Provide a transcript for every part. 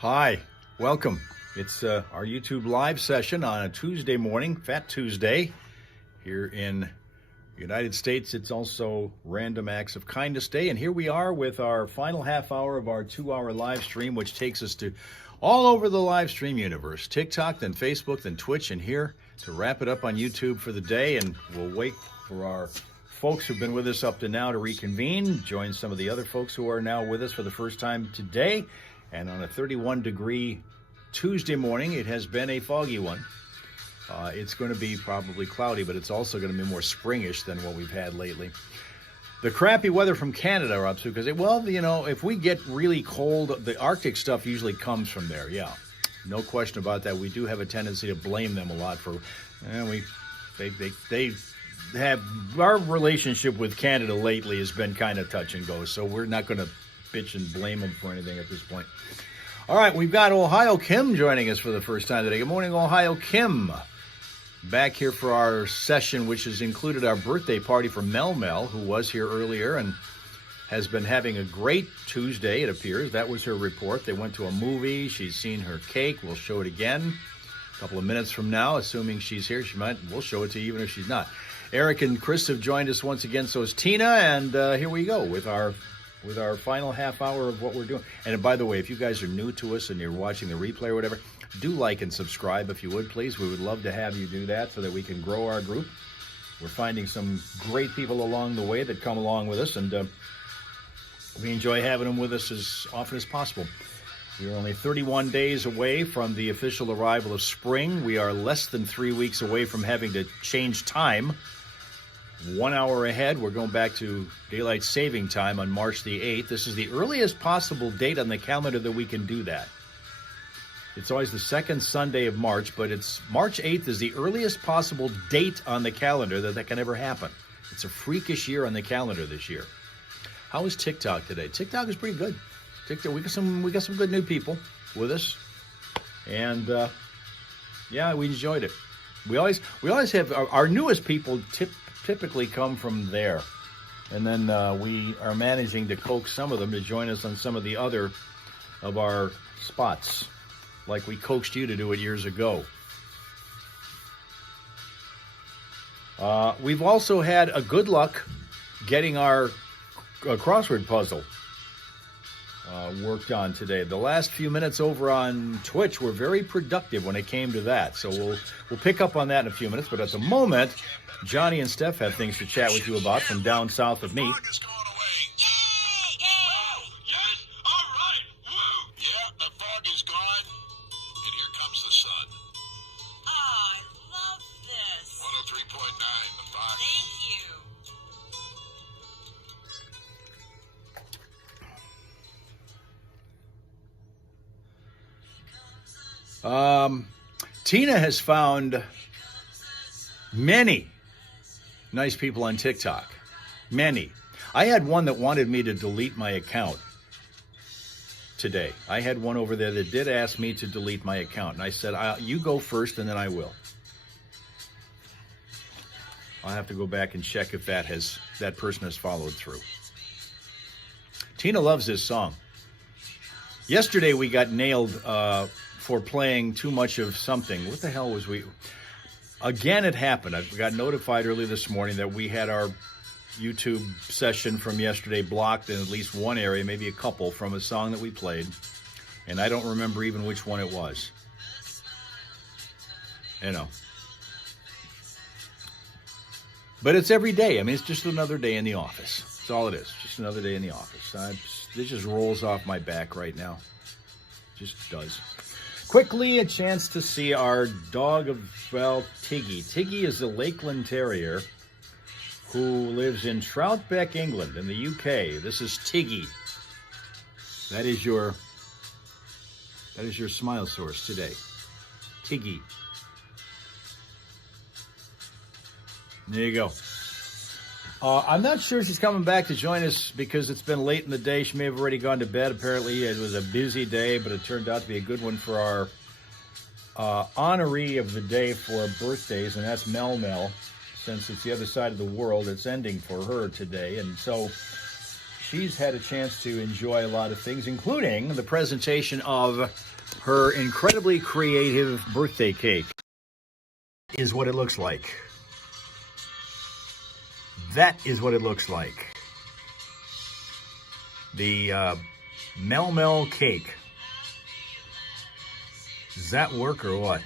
Hi, welcome. It's our YouTube live session on a Tuesday morning, Fat Tuesday. Here in the United States, it's also Random Acts of Kindness Day. And here we are with our final half hour of our 2-hour live stream, which takes us to all over the live stream universe. TikTok, then Facebook, then Twitch, and here to wrap it up on YouTube for the day. And we'll wait for our folks who've been with us up to now to reconvene, join some of the other folks who are now with us for the first time today. And on a 31-degree Tuesday morning, it has been a foggy one. It's going to be probably cloudy, but it's also going to be more springish than what we've had lately. The crappy weather from Canada are up to, because, if we get really cold, the Arctic stuff usually comes from there. Yeah, no question about that. We do have a tendency to blame them a lot for, they have, our relationship with Canada lately has been kind of touch and go, so we're not going to bitch and blame them for anything at this point. All right, we've got Ohio Kim joining us for the first time today. Good morning, Ohio Kim. Back here for our session, which has included our birthday party for Mel, who was here earlier and has been having a great Tuesday, it appears. That was her report. They went to a movie. She's seen her cake. We'll show it again a couple of minutes from now, assuming she's here. We'll show it to you even if she's not. Eric and Chris have joined us once again. So is Tina, and here we go with our final half hour of what we're doing. And by the way, if you guys are new to us and you're watching the replay or whatever, do like and subscribe if you would, please. We would love to have you do that so that we can grow our group. We're finding some great people along the way that come along with us, and we enjoy having them with us as often as possible. We are only 31 days away from the official arrival of spring. We are less than 3 weeks away from having to change time. 1 hour ahead. We're going back to daylight saving time on March the 8th. This is the earliest possible date on the calendar that we can do that. It's always the second Sunday of March, but it's March 8th is the earliest possible date on the calendar that can ever happen. It's a freakish year on the calendar this year. How is TikTok today? TikTok is pretty good. TikTok, we got some good new people with us, and we enjoyed it. We always have our newest people typically come from there, and then we are managing to coax some of them to join us on some of the other of our spots, like we coaxed you to do it years ago. We've also had a good luck getting our crossword puzzle worked on today. The last few minutes over on Twitch were very productive when it came to that, so we'll pick up on that in a few minutes. But at the moment, Johnny and Steph have things to chat with you about from down south of me. The fog is going away. Yay! Woo! Yes! All right! Woo! Yeah, the fog is gone, and here comes the sun. I love this. 103.9, the fog. Thank you. Tina has found many nice people on TikTok. Many. I had one that wanted me to delete my account today. I had one over there that did ask me to delete my account. And I said, you go first and then I will. I'll have to go back and check if that person has followed through. Tina loves this song. Yesterday we got nailed for playing too much of something. What the hell was we... Again, it happened. I got notified early this morning that we had our YouTube session from yesterday blocked in at least one area, maybe a couple, from a song that we played. And I don't remember even which one it was. But it's every day. I mean, it's just another day in the office. That's all it is. Just another day in the office. This just rolls off my back right now. Just does. Quickly, a chance to see our dog Tiggy. Tiggy is a Lakeland Terrier who lives in Troutbeck, England, in the UK. This is Tiggy. That is your smile source today. Tiggy. There you go. I'm not sure she's coming back to join us because it's been late in the day. She may have already gone to bed. Apparently, it was a busy day, but it turned out to be a good one for our honoree of the day for birthdays, and that's Mel. Since it's the other side of the world, it's ending for her today. And so she's had a chance to enjoy a lot of things, including the presentation of her incredibly creative birthday cake. Is what it looks like. That is what it looks like. The Mel cake. Does that work or what?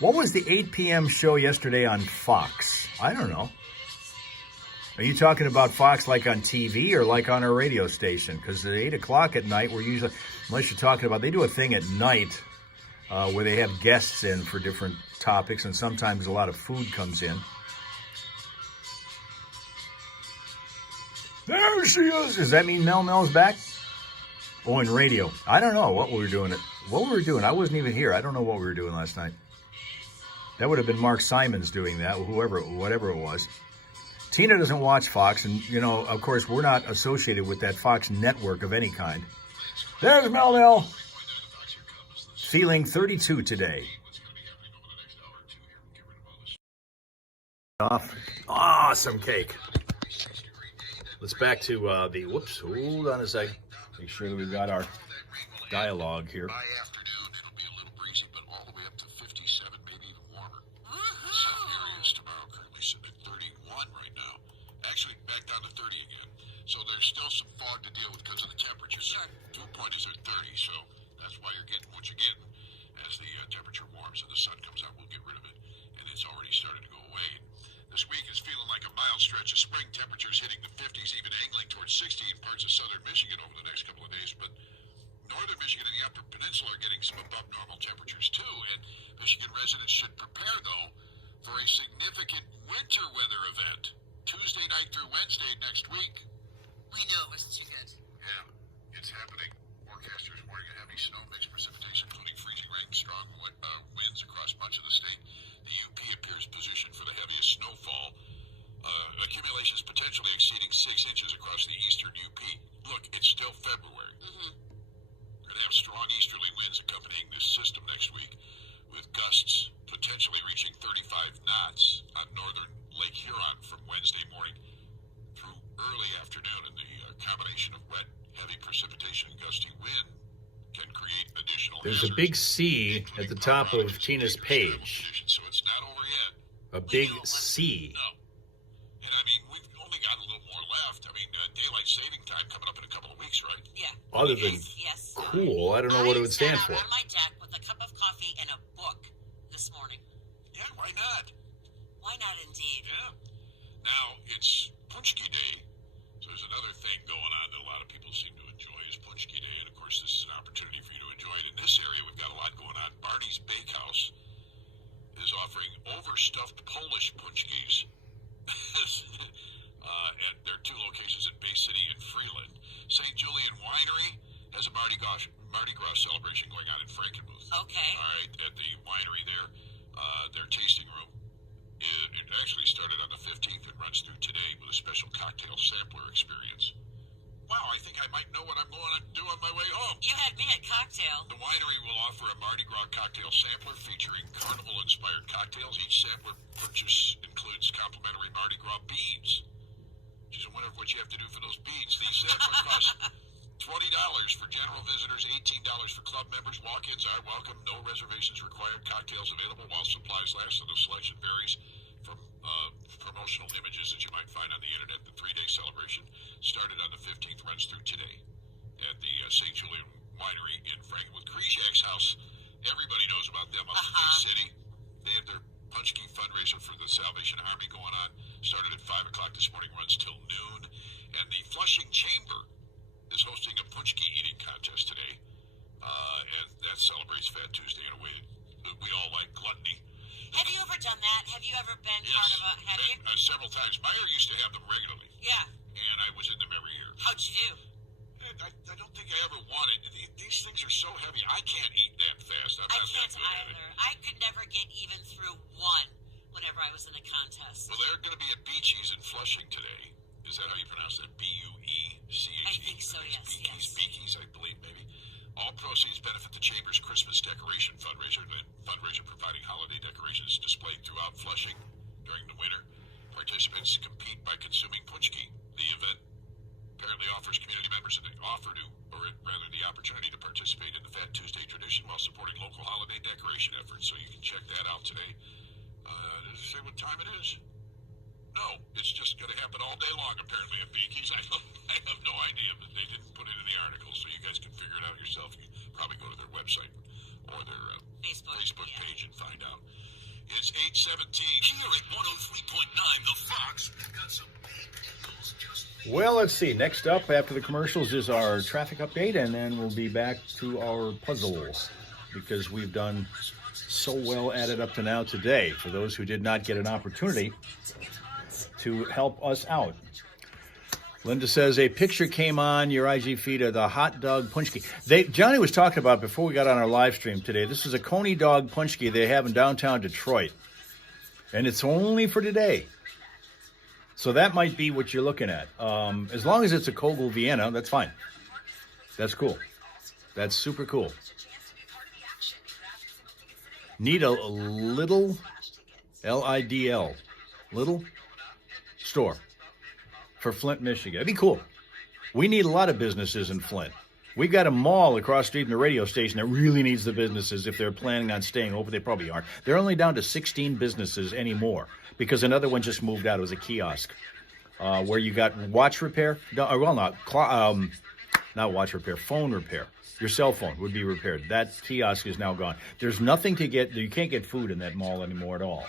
What was the 8 p.m. show yesterday on Fox? I don't know. Are you talking about Fox like on TV or like on our radio station? Because at 8 o'clock at night, we're usually, unless you're talking about, they do a thing at night where they have guests in for different topics, and sometimes a lot of food comes in. There she is. Does that mean Mel's back? Oh, in radio. I don't know what we were doing. I wasn't even here. I don't know what we were doing last night. That would have been Mark Simons doing that, whatever it was. Tina doesn't watch Fox, and, of course, we're not associated with that Fox network of any kind. There's Mel. Feeling 32 today. Awesome cake. Let's back to whoops, hold on a sec. Make sure that we've got our dialogue here. By afternoon, it'll be a little breezy, but all the way up to 57, maybe even warmer. Some areas tomorrow currently sitting at 31 right now. Actually, back down to 30 again. So there's still some fog to deal with because of the temperatures. Sure. Dew point is at 30, so that's why you're getting what you're getting. As the temperature warms and the sun comes out, we'll get rid of it. And it's already started to go away. This week is feeling like a mild stretch of spring temperatures hitting the 50s, even angling towards 60 in parts of southern Michigan over the next couple of days. But northern Michigan and the upper peninsula are getting some above normal temperatures too. And Michigan residents should prepare, though, for a significant winter weather event Tuesday night through Wednesday next week. We knew it was too good. Yeah, it's happening. Forecasters warning of heavy snow, mixed precipitation, including freezing rain, strong winds across much of the state. The UP appears positioned for the heaviest snowfall. Accumulations potentially exceeding 6 inches across the eastern UP. Look, it's still February. We're going to have strong easterly winds accompanying this system next week, with gusts potentially reaching 35 knots on northern Lake Huron from Wednesday morning through early afternoon. And the combination of wet, heavy precipitation and gusty wind can create additional There's a hazards, big C at the top of Tina's page. So it's not over yet. A big C. No. And I mean, we've only got a little more left. I mean, daylight saving time coming up in a couple of weeks, right? Yeah. Other than Yes. cool, I don't know what it would stand for. I sat out on my deck with a cup of coffee and a book this morning. Yeah, why not? Why not, indeed? Yeah. Now, it's Punchki Day, so there's another thing going on that a lot of people seem to enjoy is Punchki Day, and of course this is an opportunity for you to enjoy it. In this area, we've got a lot going on. Barney's Bakehouse is offering overstuffed Polish punchkis at their two locations in Bay City and Freeland. St. Julian Winery has a Mardi Gras celebration going on in Frankenmuth. Okay. All right, at the winery there, their tasting room. It actually started on the 15th and runs through today with a special cocktail sampler experience. Wow, I think I might know what I'm going to do on my way home. You had me at cocktail. The winery will offer a Mardi Gras cocktail sampler featuring carnival-inspired cocktails. Each sampler purchase includes complimentary Mardi Gras beads. Geez, I wonder what you have to do for those beads. These samplers cost $20 for general visitors, $18 for club members. Walk-ins are welcome. No reservations required. Cocktails available while supplies last, and the selection varies from promotional images that you might find on the internet. The 3-day celebration started on the 15th, runs through today at the St. Julian Winery in Frankenmuth. Krzyzak's house, everybody knows about them up in Bay City. They have their Punchki fundraiser for the Salvation Army going on. Started at 5 o'clock this morning, runs till noon. And the Flushing Chamber is hosting a Punchki eating contest today. And that celebrates Fat Tuesday in a way that we all like, gluttony. Have you ever done that? Have you ever been part of a... Have you? Several times. Meyer used to have them regularly. Yeah. And I was in them every year. How'd you do? I don't think I ever wanted. These things are so heavy. I can't eat that fast. I'm I not can't that good at it. either. I could never get even through one whenever I was in a contest. Well, they're going to be at Beaches in Flushing today. Is that how you pronounce that? B-U-E-C-H-E? I think so, yes. Beakies, I believe, maybe. All proceeds benefit the Chamber's Christmas decoration fundraiser. The fundraiser providing holiday decorations displayed throughout Flushing during the winter. Participants compete by consuming punchki. The event apparently offers community 17. Here at 103.9 The Fox, we've got some big deals just for Well, let's see. Next up after the commercials is our traffic update, and then we'll be back to our puzzle because we've done so well at it up to now today. For those who did not get an opportunity to help us out, Linda says a picture came on your IG feed of the hot dog punchki. Johnny was talking about before we got on our live stream today. This is a Coney dog punchki they have in downtown Detroit, and it's only for today. So that might be what you're looking at. As long as it's a Kogel Vienna, that's fine. That's cool. That's super cool. Need a little, Lidl, little store for Flint, Michigan. It'd be cool. We need a lot of businesses in Flint. We've got a mall across the street from the radio station that really needs the businesses if they're planning on staying open. They probably aren't. They're only down to 16 businesses anymore because another one just moved out. It was a kiosk where you got watch repair. Well, not watch repair, phone repair. Your cell phone would be repaired. That kiosk is now gone. There's nothing to get. You can't get food in that mall anymore at all.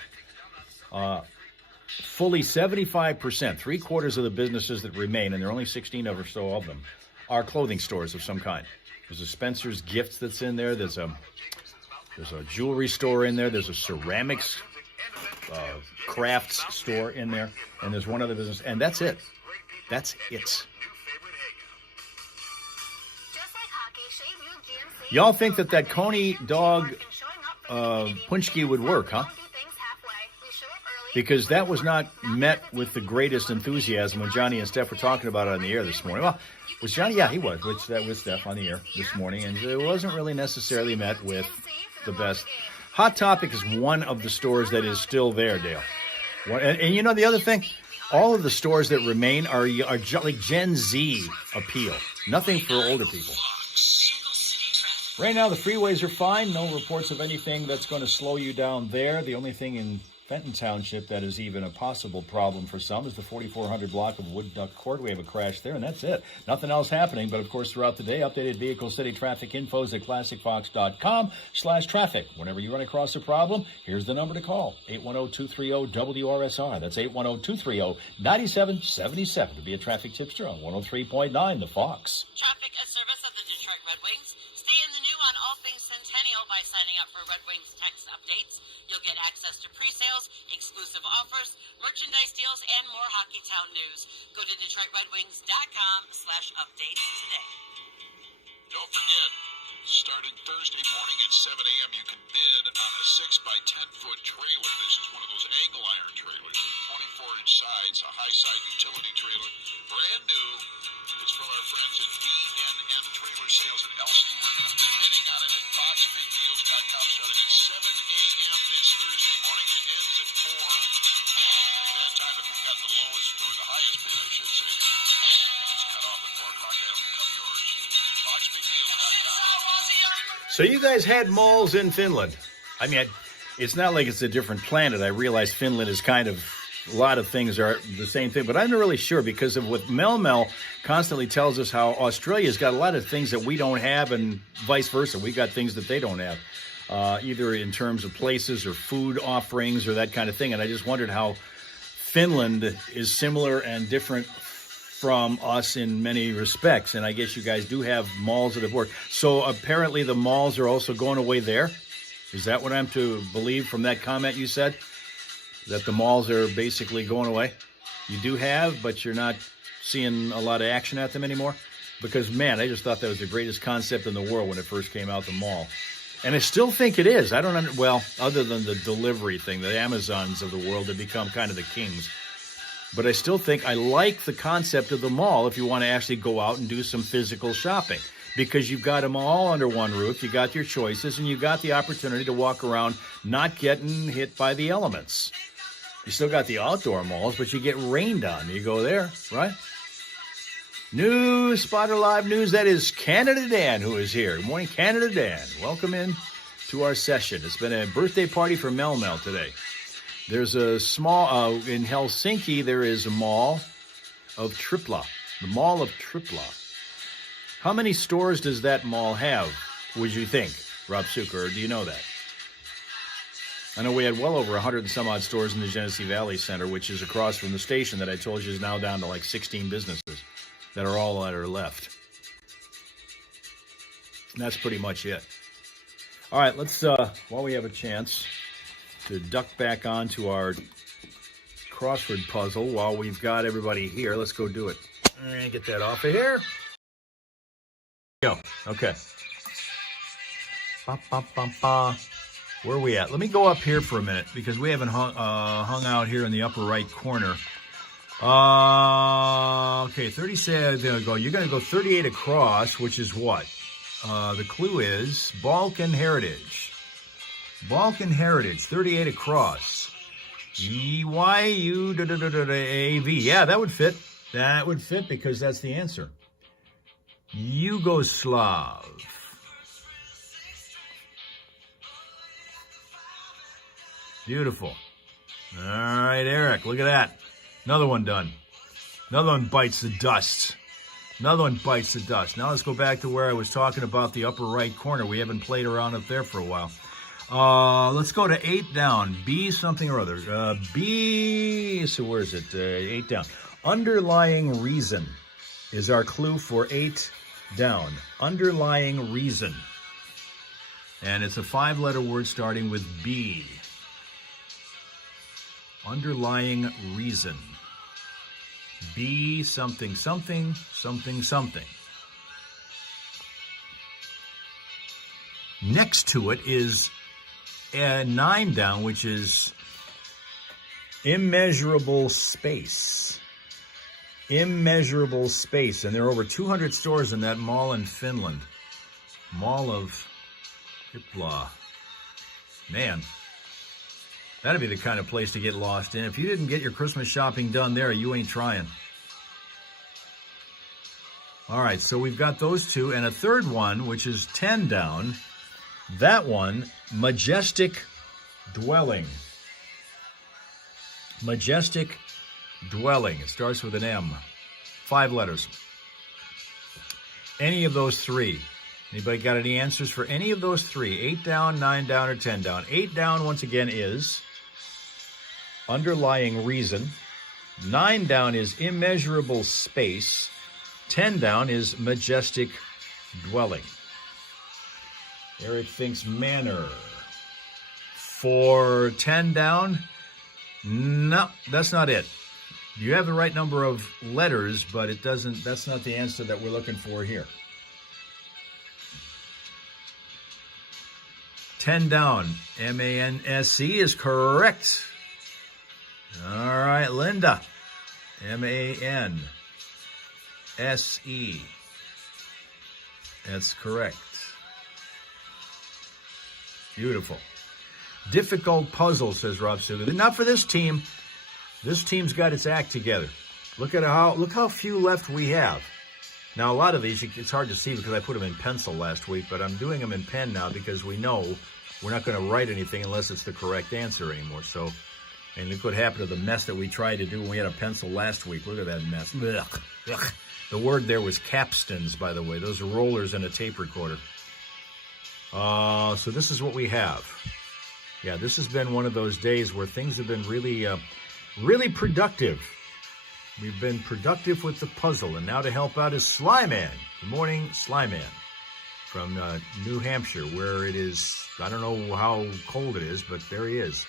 Fully 75%, 3/4 of the businesses that remain, and there are only 16 or so of them, are clothing stores of some kind. There's a Spencer's Gifts that's in there. There's a jewelry store in there. There's a ceramics crafts store in there, and there's one other business, and that's it. That's it. Y'all think that Coney dog punchki would work, huh? Because that was not met with the greatest enthusiasm when Johnny and Steph were talking about it on the air this morning. Well, was Johnny? Yeah, he was. That was Steph on the air this morning, and it wasn't really necessarily met with the best. Hot Topic is one of the stores that is still there, Dale. And you know the other thing? All of the stores that remain are like Gen Z appeal. Nothing for older people. Right now, the freeways are fine. No reports of anything that's going to slow you down there. The only thing in Fenton Township that is even a possible problem for some is the 4400 block of Wood Duck Court. We have a crash there, and that's it. Nothing else happening, but of course, throughout the day, updated vehicle city traffic infos at classicfox.com/traffic. Whenever you run across a problem, here's the number to call, 810-230-WRSR. That's 810-230-9777 to be a traffic tipster on 103.9 The Fox. Traffic and service of the Detroit Red Wings. Stay in the new on all things Centennial by signing up for Red Wings text updates. You'll get access to pre-sales, exclusive offers, merchandise deals, and more Hockey Town news. Go to DetroitRedWings.com/updates today. Don't forget, starting Thursday morning at 7 a.m., you can bid on a 6x10-foot trailer. This is one of those angle iron trailers with 24-inch sides, a high-side utility trailer, brand new. It's from our friends at DNM Trailer Sales in Elsie. We're going to be bidding on it at BoxBigDeals.com starting at 7 a.m. this Thursday morning. It ends at 4. At that time, if we've got the lowest or the highest bid, I should say, it's cut off at 4 o'clock. That'll become yours. BoxBigDeals.com. So you guys had malls in Finland. I mean, it's not like it's a different planet. I realize Finland is kind of, a lot of things are the same thing, but I'm not really sure because of what Mel constantly tells us how Australia's got a lot of things that we don't have and vice versa. We got things that they don't have, either in terms of places or food offerings or that kind of thing. And I just wondered how Finland is similar and different from us in many respects. And I guess you guys do have malls that have worked. So apparently the malls are also going away there. Is that what I'm to believe from that comment you said? That the malls are basically going away? You do have, but you're not seeing a lot of action at them anymore? Because, man, I just thought that was the greatest concept in the world when it first came out, the mall. And I still think it is. I don't well, other than the delivery thing, the Amazons of the world have become kind of the kings. But I still think I like the concept of the mall if you want to actually go out and do some physical shopping. Because you've got them all under one roof, you got your choices, and you've got the opportunity to walk around not getting hit by the elements. You still got the outdoor malls, but you get rained on. You go there, right? News, Spotter Live News, that is Canada Dan who is here. Good morning, Canada Dan. Welcome in to our session. It's been a birthday party for Mel today. There's a small, in Helsinki, there is a mall of Tripla, the Mall of Tripla. How many stores does that mall have, would you think, Rob Suker, or do you know that? I know we had well over 100 and some odd stores in the Genesee Valley Center, which is across from the station that I told you is now down to like 16 businesses that are all that are left. And that's pretty much it. All right, let's, while we have a chance to duck back onto our crossword puzzle while we've got everybody here, let's go do it. And get that off of here. Go. Okay. Ba, ba, ba, ba. Where are we at? Let me go up here for a minute because we haven't hung out here in the upper right corner. Okay, 37. There we go. You're going to go 38 across, which is what? The clue is Balkan Heritage. Balkan Heritage, 38 across. EYU-A-V. Yeah, that would fit. That would fit because that's the answer. Yugoslav. Beautiful. All right, Eric, look at that. Another one done. Another one bites the dust. Another one bites the dust. Now let's go back to where I was talking about the upper right corner. We haven't played around up there for a while. Let's go to 8 down. B something or other. B, so where is it? 8 down. Underlying reason is our clue for 8 down. Underlying reason. And it's a 5-letter word starting with B. Underlying reason. B something something something something. Next to it is 9 down, which is immeasurable space. Immeasurable space. And there are over 200 stores in that mall in Finland. Mall of Hipla. Man. That'd be the kind of place to get lost in. If you didn't get your Christmas shopping done there, you ain't trying. All right, so we've got those two. And a third one, which is 10 down. That one, majestic dwelling. Majestic dwelling. It starts with an M. 5 letters. Any of those 3. Anybody got any answers for any of those 3? 8 down, 9 down, or 10 down? 8 down, once again, is underlying reason. 9 down is immeasurable space. 10 down is majestic dwelling. Eric thinks manor. For 10 down, no, that's not it. You have the right number of letters, but it doesn't, that's not the answer that we're looking for here. 10 down, M-A-N-S-E is correct. All right, Linda, M-A-N-S-E. That's correct. Beautiful. Difficult puzzle, says Rob Sugar. Not for this team. This team's got its act together. Look how few left we have. Now, a lot of these, it's hard to see because I put them in pencil last week, but I'm doing them in pen now because we know we're not going to write anything unless it's the correct answer anymore. So, and look what happened to the mess that we tried to do when we had a pencil last week. Look at that mess. Ugh. Ugh. The word there was capstans, by the way. Those are rollers in a tape recorder. So this is what we have. Yeah, this has been one of those days where things have been really, really productive. We've been productive with the puzzle, and now to help out is Slyman. Good morning, Slyman, from New Hampshire, where it is, I don't know how cold it is, but there he is.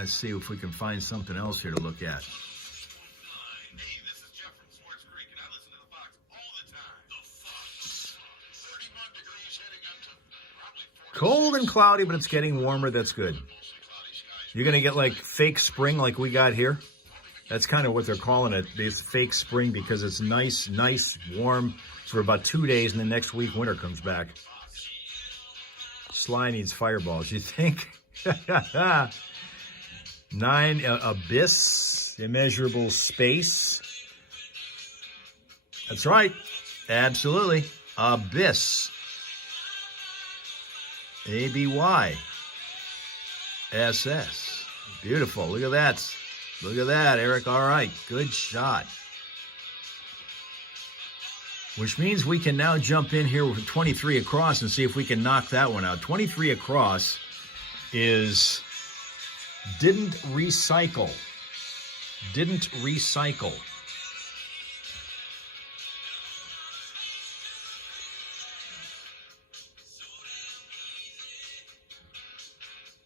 Let's see if we can find something else here to look at. Hey, this is Jeff from Swartz Creek, and I listen to the Fox all the time. The Fox. 31 degrees heading up to probably 40. Cold and cloudy, but it's getting warmer. That's good. You're going to get like fake spring like we got here. That's kind of what they're calling it. It's fake spring because it's nice, warm for about 2 days, and the next week winter comes back. Sly needs fireballs, you think? 9, abyss, immeasurable space. That's right. Absolutely. Abyss. A-B-Y-S-S. Beautiful. Look at that. Look at that, Eric. All right. Good shot. which means we can now jump in here with 23 across and see if we can knock that one out. 23 across is didn't recycle. Didn't recycle.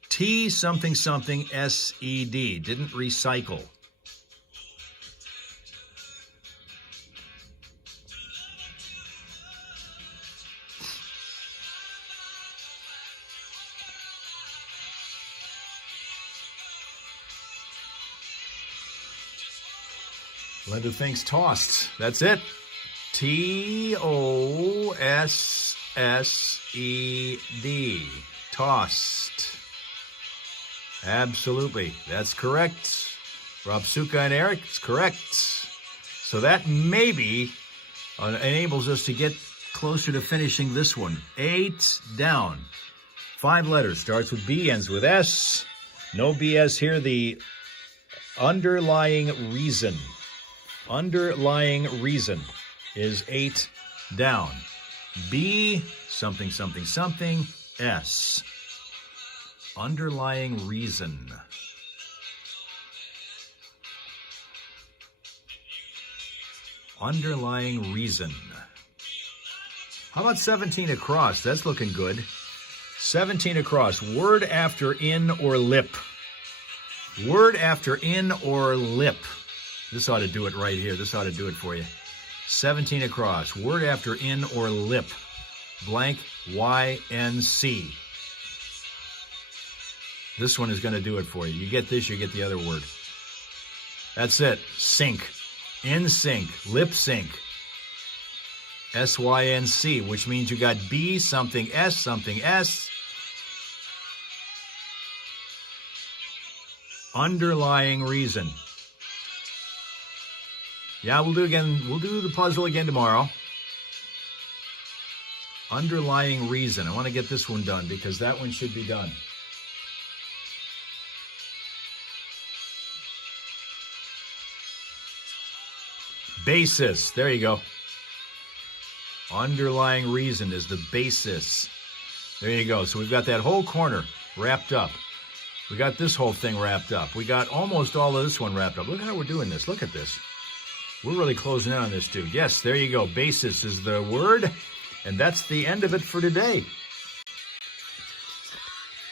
T something something S-E-D. Didn't recycle. Linda thinks tossed. That's it. T-O-S-S-E-D. Tossed. Absolutely. That's correct. Rob Suka and Eric, it's correct. So that maybe enables us to get closer to finishing this one. 8 down. 5 letters. Starts with B, ends with S. No BS here. The underlying reason. Underlying reason is 8 down. B, something, something, something, S. Underlying reason. Underlying reason. How about 17 across? That's looking good. 17 across. Word after in or lip. Word after in or lip. This ought to do it right here. This ought to do it for you. 17 across. Word after in or lip. Blank Y-N-C. This one is going to do it for you. You get this, you get the other word. That's it. Sync. In sync. Lip sync. S-Y-N-C, which means you got B, something S, something S. Underlying reason. Yeah, we'll do the puzzle again tomorrow. Underlying reason. I want to get this one done because that one should be done. Basis. There you go. Underlying reason is the basis. There you go. So we've got that whole corner wrapped up. We got this whole thing wrapped up. We got almost all of this one wrapped up. Look how we're doing this. Look at this. We're really closing in on this, dude. Yes, there you go. Basis is the word. And that's the end of it for today.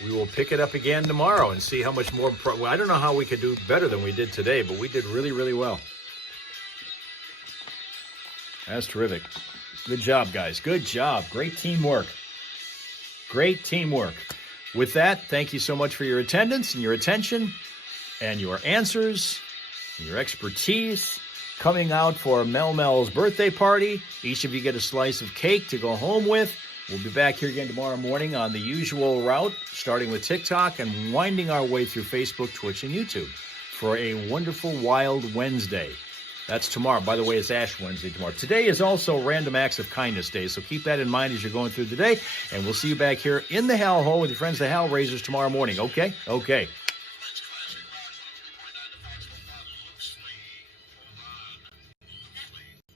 We will pick it up again tomorrow and see how much more. Well, I don't know how we could do better than we did today, but we did really, really well. That's terrific. Good job, guys. Good job. Great teamwork. Great teamwork. With that, thank you so much for your attendance and your attention and your answers and your expertise. Coming out for Mel Mel's birthday party. Each of you get a slice of cake to go home with. We'll be back here again tomorrow morning on the usual route, starting with TikTok and winding our way through Facebook, Twitch, and YouTube for a wonderful Wild Wednesday. That's tomorrow. By the way, it's Ash Wednesday tomorrow. Today is also Random Acts of Kindness Day, so keep that in mind as you're going through the day. And we'll see you back here in the Hal Hole with your friends, the Hal Raisers, tomorrow morning. Okay? Okay.